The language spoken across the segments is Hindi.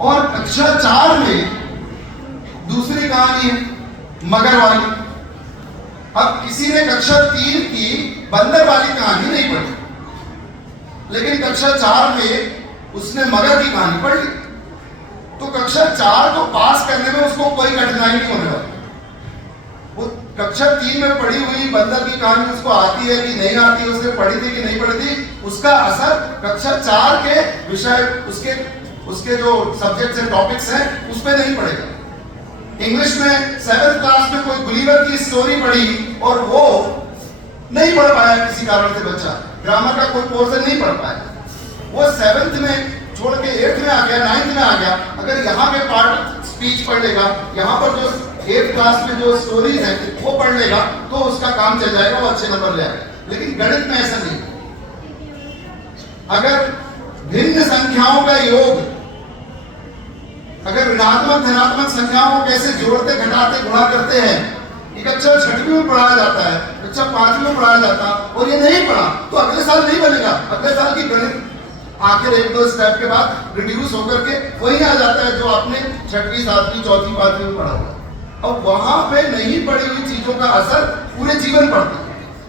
और कक्षा 4 में दूसरी कहानी है मगर वाली। अब किसी ने कक्षा 3 की बंदर वाली कहानी नहीं पढ़ी, लेकिन कक्षा 4 में उसने मगर की कहानी पढ़ ली, तो कक्षा 4 को पास करने में उसको कोई कठिनाई नहीं होने वाली। वो कक्षा 3 में पढ़ी हुई बंदर की कहानी उसको आती है कि नहीं आती, उसने पढ़ी थी कि नहीं पढ़ी थी, उसका असर कक्षा 4 के विषय उसके जो सब्जेक्ट्स हैं, टॉपिक्स हैं, उस पर नहीं पड़ेगा। इंग्लिश में 7th क्लास में कोई गुलिवर की स्टोरी पढ़ी और वो नहीं पढ़ पाया किसी कारण से, बच्चा ग्रामर का कोई पोर्शन नहीं पढ़ पाया, वो 7th में छोड़ के 8th में आ गया, 9th में आ गया। अगर यहाँ पे पार्ट स्पीच पढ़ लेगा, यहाँ पर जो 8th क्लास में जो स्टोरीज है वो पढ़ लेगा, तो उसका काम चल जाएगा, वो अच्छे नंबर ले आएगा। लेकिन गणित में ऐसा नहीं। अगर भिन्न संख्याओं का योग, अगर ऋणात्मक धनात्मक संख्याओं को कैसे जोड़ते घटाते गुणा करते हैं, ये कक्षा 6वीं में पढ़ाया जाता है, कक्षा 5वीं में पढ़ाया जाता, और ये नहीं पढ़ा तो अगले साल नहीं बनेगा। अगले साल की गणित आखिर 1-2 स्टेप के बाद रिड्यूस होकर के वही आ जाता है जो आपने 6वीं 7वीं 4वीं 5वीं में पढ़ा हुआ। और वहां पे नहीं पढ़ी हुई चीजों का असर पूरे जीवन पड़ता है।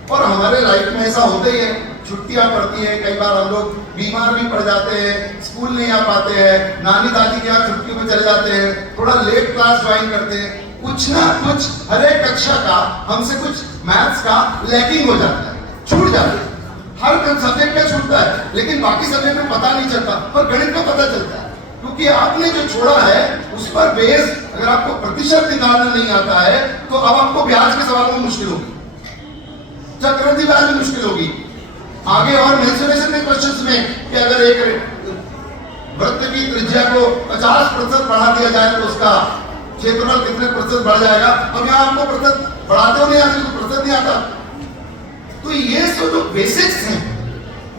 और हमारे लाइफ में ऐसा होता ही है, छुट्टियां पड़ती हैं, कई बार हम लोग बीमार भी पड़ जाते हैं, स्कूल नहीं आ पाते हैं, नानी दादी के यहाँ छुट्टियों में चले जाते हैं, थोड़ा लेट क्लास ज्वाइन करते हैं, कुछ ना कुछ हर एक कक्षा का हमसे कुछ मैथ्स का लैकिंग हो जाता है, छूट जाता है। हर सब्जेक्ट में छूटता है, लेकिन बाकी सब्जेक्ट में पता नहीं चलता, पर गणित में पता चलता है, क्योंकि आपने जो छोड़ा है उस पर बेस, अगर आपको प्रतिशत निकालना नहीं आता है तो अब आपको ब्याज के सवाल में मुश्किल होगी, चक्रवृद्धि ब्याज में मुश्किल होगी आगे। और मेंसुरेशन के क्वेश्चंस में कि अगर एक वृत्त की त्रिज्या को 50% बढ़ा दिया जाए तो उसका क्षेत्रफल कितने प्रतिशत बढ़ जाएगा। अब यहाँ आपको प्रतिशत बढ़ाते हो नहीं आते, तो प्रतिशत नहीं आता। तो ये जो बेसिक्स हैं,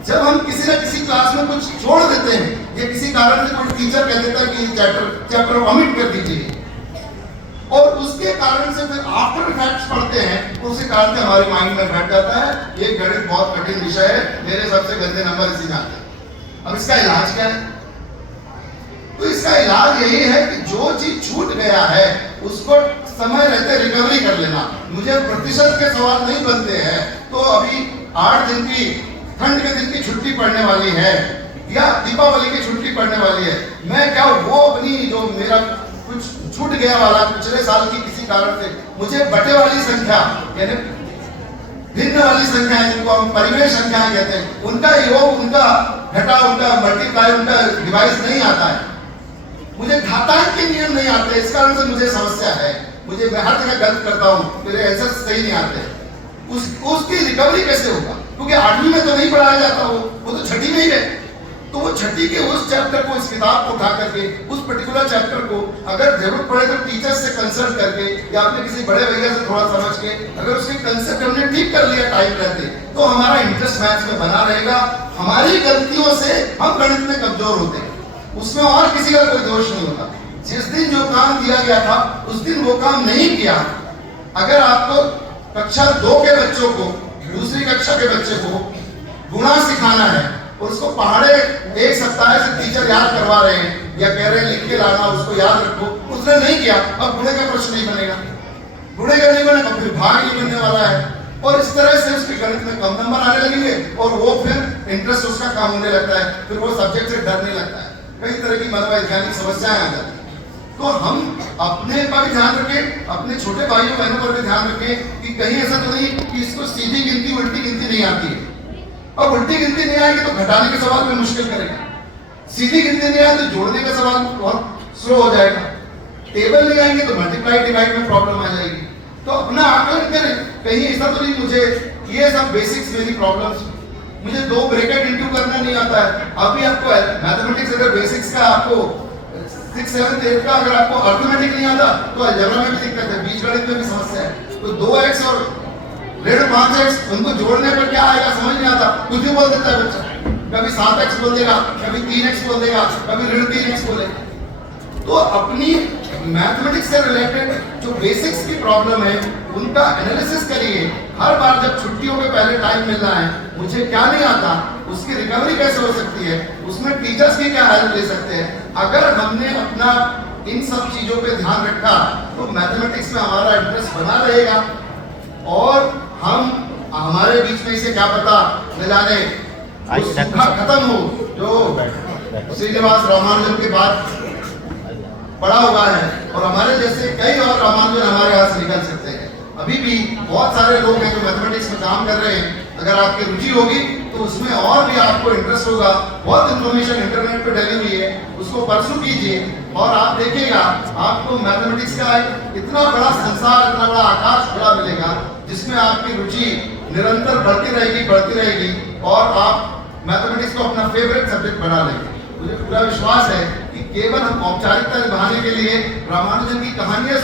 जब हम किसी न किसी क्लास में कुछ छोड़ देते हैं या किसी कारण से कोई टीचर कह देता है कि चैप्टर वॉमिट कर दीजिए, और उसके कारण से फिर आफ्टर इफेक्ट्स पढ़ते हैं, तो उसी कारण से हमारे माइंड में बैठ जाता है ये गणित बहुत कठिन विषय है, मेरे सबसे गंदे नंबर इसी में आते हैं। अब इसका इलाज क्या है? तो इसका इलाज यही है कि जो चीज छूट गया है उसको समय रहते रिकवरी कर लेना। मुझे प्रतिशत के सवाल नहीं बनते हैं, तो अभी 8 दिन की ठंड के दिन की छुट्टी पड़ने वाली है या दीपावली की छुट्टी पड़ने वाली है, मैं क्या वो अपनी जो मेरा कुछ छूट गया वाला पिछले साल की किसी कारण से मुझे बटे वाली संख्या यानी भिन्न वाली संख्या जिनको हम परिमेय संख्याएं कहते हैं, उनका योग, उनका घटा, उनका मल्टीप्लाई, उनका डिवाइस नहीं आता है, मुझे घातांक के नियम नहीं आते, इस कारण से मुझे समस्या है, मैं हर जगह गलत करता हूँ, मेरे आंसर सही नहीं आते। उसकी रिकवरी कैसे होगा? क्योंकि 8वीं में तो नहीं पढ़ाया जाता, वो तो 6ठी में ही है। तो वो 6ठी के उस चैप्टर को, इस किताब को उठा करके, उस पर्टिकुलर चैप्टर को अगर जरूरत पड़े तो टीचर्स से कंसल्ट करके या अपने किसी बड़े भैया से थोड़ा समझ के, अगर उसके कंसेप्ट हमने ठीक कर लिया टाइम रहते, तो हमारा इंटरेस्ट मैथ्स में बना रहेगा। हमारी गलतियों से हम गणित में कमजोर होते हैं, उसमें और किसी का कोई दोष नहीं होता। जिस दिन जो काम दिया गया था उस दिन वो काम नहीं किया। अगर आपको कक्षा 2 के बच्चों को दूसरी कक्षा के बच्चे को गुणा सिखाना है और उसको पहाड़े 1 सप्ताह से टीचर याद करवा रहे हैं या कह रहे हैं लिख के लाना, उसको याद रखो, उसने नहीं किया, अब गुणे का प्रश्न नहीं बनेगा, गुणे का नहीं बनेगा, फिर भाग नहीं बनने वाला है, और इस तरह से उसके गणित में कम नंबर आने लगेंगे और वो फिर इंटरेस्ट उसका कम होने लगता है, फिर वो सब्जेक्ट से डरने लगता है, कई तरह की मनोवैज्ञानिक समस्याएं आ जाती है। तो हम अपने पर भी ध्यान रखें, अपने छोटे भाइयों बहनों पर भी ध्यान रखें कि कहीं ऐसा तो नहीं कि इसको सीधी गिनती उल्टी गिनती नहीं आती है, और उल्टी गिनती नहीं आएगी तो घटाने के सवाल में मुश्किल करेगा, सीधी गिनती नहीं आए तो जोड़ने का सवाल बहुत स्लो हो जाएगा, टेबल नहीं आएंगे तो मल्टीप्लाई डिवाइड में प्रॉब्लम आ जाएगी। तो अपना आकलन करें, कहीं ऐसा तो नहीं मुझे ये सब बेसिक्स मेरी प्रॉब्लम्स, मुझे 2 ब्रैकेट इंटू करना नहीं आता है। अभी आपको मैथमेटिक्स अगर बेसिक्स का आपको 6, 7, 8 का अगर आपको अर्थमेटिक नहीं आता तो अलजेब्रा में भी दिक्कत है, बीजगणित में भी समस्या है। तो 2x और 5x उनको जोड़ने पर क्या आएगा समझ नहीं आता, कुछ भी बोल देता है बच्चा, कभी 7x बोल देगा, कभी 3x बोल देगा, कभी ऋण 3x बोलेगा। तो अपनी मैथमेटिक्स से रिलेटेड जो बेसिक्स की प्रॉब्लम है उनका एनालिसिस करिए। हर बार जब छुट्टियों के पहले टाइम मिल रहा है, मुझे क्या नहीं आता, उसकी रिकवरी कैसे हो सकती है, उसमें टीचर्स की क्या हेल्प ले सकते हैं, अगर हमने अपना इन सब चीजों पे ध्यान रखा तो मैथमेटिक्स में हमारा इंटरेस्ट बना रहेगा और हम हमारे बीच में इसे क्या पता न जाने वो सूखा खत्म हो जो श्रीनिवास रामानुजन के बाद पड़ा हुआ है और हमारे जैसे कई और रामानुजन हमारे यहाँ से निकल सकते हैं। अभी भी बहुत सारे लोग हैं जो मैथमेटिक्स में काम कर रहे हैं। अगर आपकी रुचि होगी तो उसमें और भी आपको इंटरेस्ट होगा। बहुत इंफॉर्मेशन इंटरनेट पे डली हुई है, उसको परसू कीजिए और आप देखिएगा आपको मैथमेटिक्स का इतना बड़ा संसार, इतना बड़ा आकाश खुला मिलेगा जिसमें आपकी रुचि निरंतर बढ़ती रहेगी और आप मैथमेटिक्स को अपना फेवरेट सब्जेक्ट बना लेंगे। मुझे पूरा विश्वास है कि केवल हम औपचारिकता निभाने के लिए रामानुजन की कहानियां